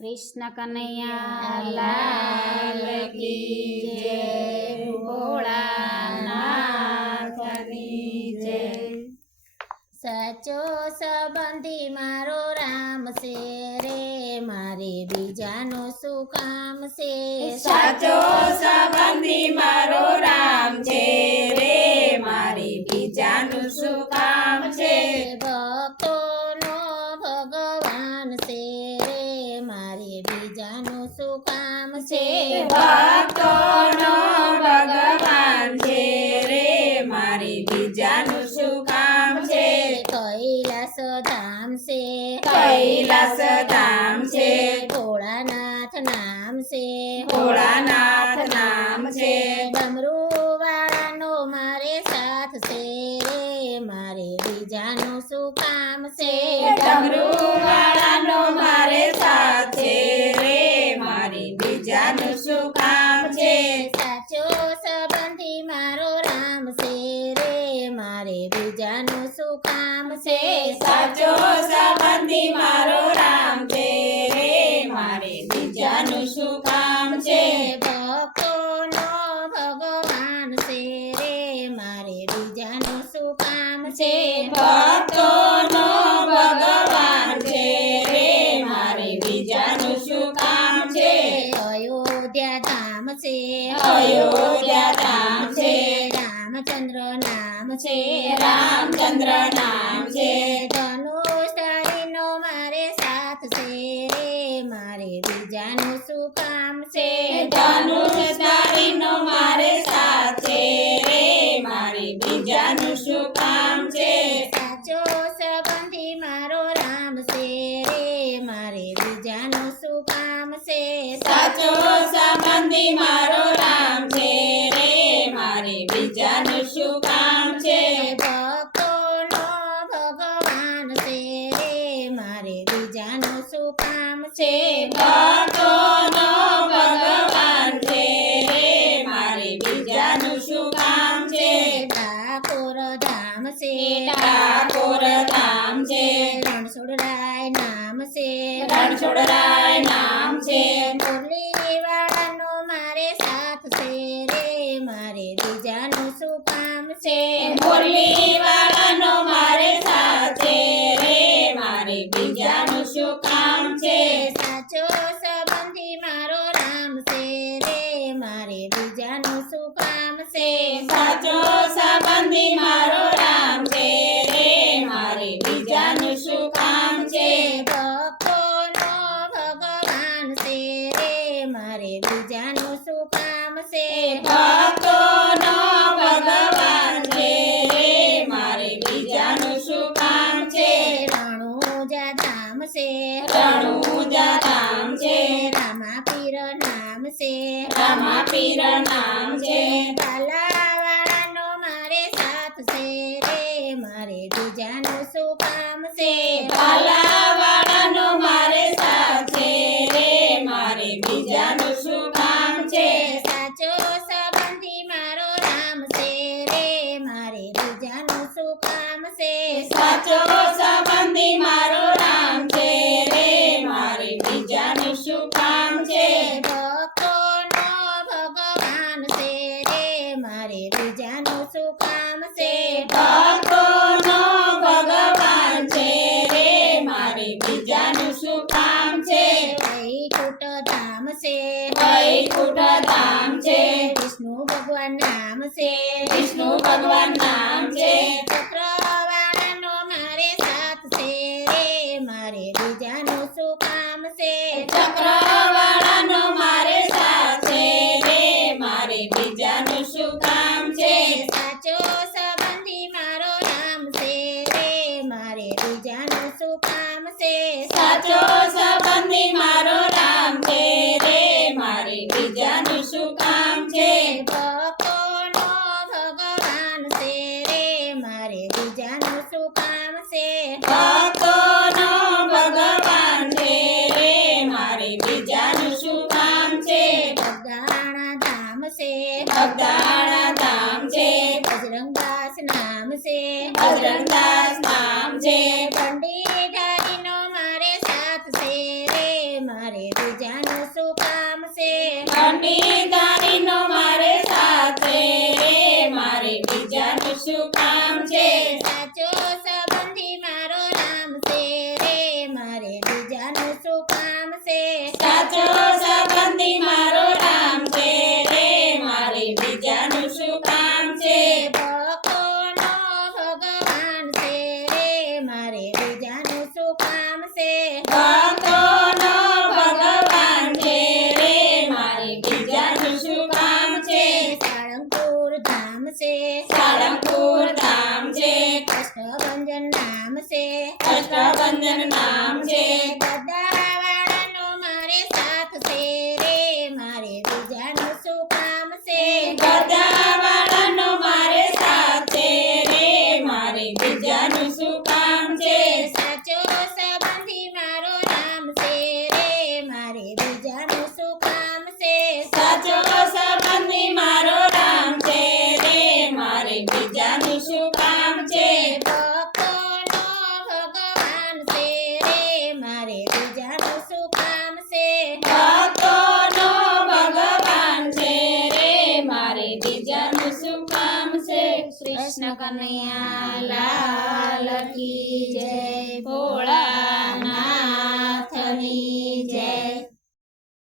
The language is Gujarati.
કૃષ્ણ કનૈયા લાલ લાલ કી જય, ભોળાનાથની જય. સાચો સંબંધી મારો રામ છે રે મારે બીજાનું શું કામ છે સાચો સંબંધી મારો રામ છે રે મારી ભક્તોનો ભગવાન છે રે મારી બીજાનું શું કામ છે? કૈલાસ ધામ છે. કૈલાસ ધામ છે. ભોળાનાથ નામ છે. ભોળાનાથ મારો રામ છે રે મારે બીજાનું શું કામ છે? ભક્તોનો ભગવાન છે રે મારે બીજાનું શું કામ છે? ભક્તોનો ભગવાન છે રે મારે બીજાનું શું કામ છે? અયોધ્યા ધામ છે. અયોધ્યા ધામ છે. રામચંદ્ર નામ છે. રામચંદ્ર નામ છે ધનુષધારીનો મારે સાથ છે રે મારે બીજાનું શું કામ ધનુષ ધનુષધારીનો મારે સાથ. છે રે મારે બીજાનું શું કામ છે? સાચો સંબંધી મારો રામ છે. રે મારે બીજાનું શું કામ છે? સાચો સંબંધી મારો રામ છે. રે મારે બીજાનું શું કામ છે? ભક્તોનો ભગવાન છે. રે મારે બીજાનું શું કામ છે? ભક્તોનો ઠાકોર ધામ છે રણછોડરાય નામ છે રણછોડરાય નામ છે મુરલીવાળાનો મારે સાથ છે રે. મારે બીજાનું શું કામ છે? મુરલીવાળાનો મારે સાથ છે રે. મારે બીજાનું શું કામ છે? સાચો સંબંધી મારો રામ છે રે. મારે બીજાનું શું કામ છે? સાચો સંબંધી મારો રામ છે રે મારે બીજાનું શું કામ છે ભક્તોનો ભગવાન છે રે મારે બીજાનું શું કામ છે ભક્તોનો ભગવાન છે રે મારે બીજાનું શું કામ છે? રણુજા ધામ છે રણુજા ધામ છે. રામાપીર નામ છે રામાપીર નામ છે. સાચો સંબંધી મારો રામ છે રે મારે બીજાનું શું કામ છે? ભક્તોનો ભગવાન છે રે મારે બીજાનું શું કામ છે? ભક્તોનો ભગવાન છે રે મારે બીજાનું શું કામ છે? વૈકુંઠ ધામ છે વૈકુંઠ ધામ છે. વિષ્ણુ ભગવાન નામ છે વિષ્ણુ ભગવાન નામ છે. Jai Jai Jai Jai Jai મૃત્યુ પામશે સાચો સંબંધી મારો નામ છે રે, મારે બીજાનું શું કામ છે? સાચો સંબંધી મારો નામ છે રે, મારે બીજાનું શું છે? ભક્તોનો ભગવાન છે મારે બીજાનું શું કામ છે? ભક્તોનો ભગવાન છે રે, મારે બીજાનું કનૈયા લાલ કી જય ભોળાનાથની.